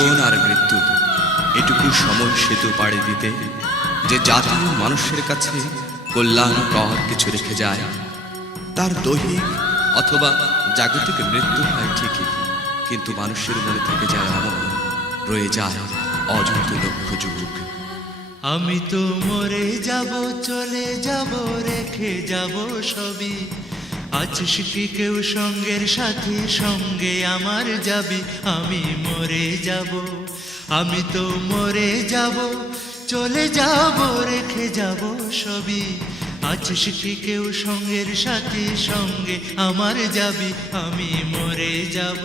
জীবন আর মৃত্যু এটুকু সময় সেতু পাড়ি দিতে যে জাতি মানুষের কাছে কল্যাণকর কিছু রেখে যায়, তার দৈহিক অথবা জাগতিক মৃত্যু হয় ঠিকই, কিন্তু মানুষের মনে থেকে যায় অমর, রয়ে যায় অযন্ত লক্ষ যুগ। আমি তো মরে যাব, চলে যাব, রেখে যাব সবই। আছিস কি কেউ সঙ্গের সাথে, সঙ্গে আমার যাবি? আমি মরে যাব, আমি তো মরে যাব, চলে যাব, রেখে যাব সবই। আছিস কি কেউ সঙ্গের সাথে, সঙ্গে আমার যাবি? আমি মরে যাব।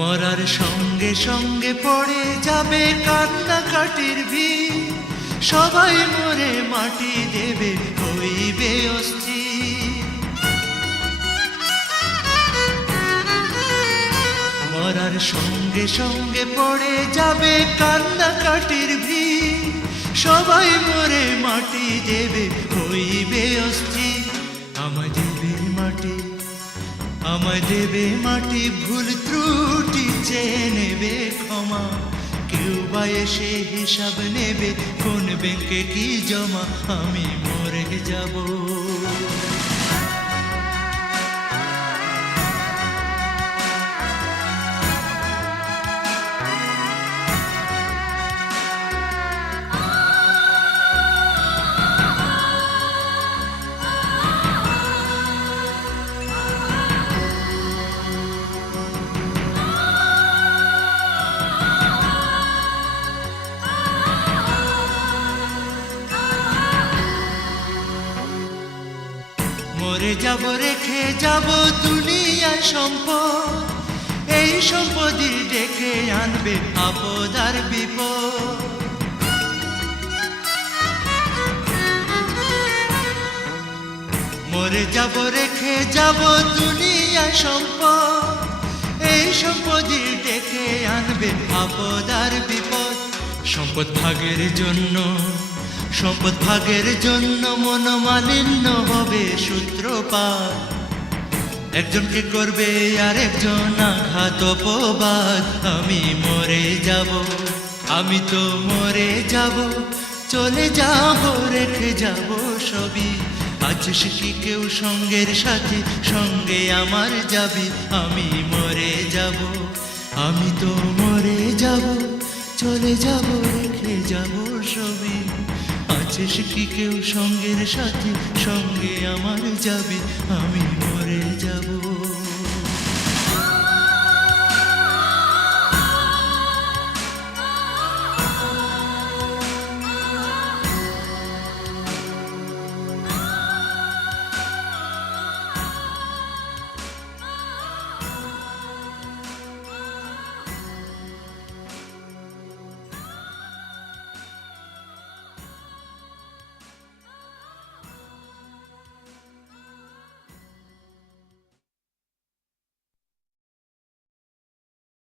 মরার সঙ্গে সঙ্গে পড়ে যাবে কান্নাকাটির ভিড়, সবাই মরে মাটি দেবে, হইবে অস্থির। মরার সঙ্গে সঙ্গে পড়ে যাবে কান্নাকাটির ভিড়, সবাই মরে মাটি দেবে, হইবে অস্থির। আমায় দেবে মাটি, আমায় দেবে মাটি, ভুল ত্রুটি চেয়ে নেবে ক্ষমা। কেউ বা এসে হিসাব নেবে, কোন ব্যাংকে কি জমা। আমি মরে যাব, মরে যাব, রেখে যাব দুনিয়ায় সম্পদ। এই সম্পদই ডেকে আনবে আপদ আর বিপদ। মরে যাব, রেখে যাব দুনিয়ায় সম্পদ। এই সম্পদই ডেকে আনবে আপদ আর বিপদ। সম্পদ ভাগের জন্য, সম্পদ ভাগের জন্য মনোমালিন্য হবে সূত্রপাত। একজনকে করবে আর একজন আঘাত অপবাদ। আমি মরে যাব, আমি তো মরে যাব, চলে যাব, রেখে যাব সবই। আছিস কি কেউ সঙ্গের সাথে, সঙ্গে আমার যাবি? আমি মরে যাব, আমি তো মরে যাব, চলে যাব, রেখে যাব সবই। আছিস কি কেউ সঙ্গের সাথে, সঙ্গে আমার যাবি? আমি মরে যাব।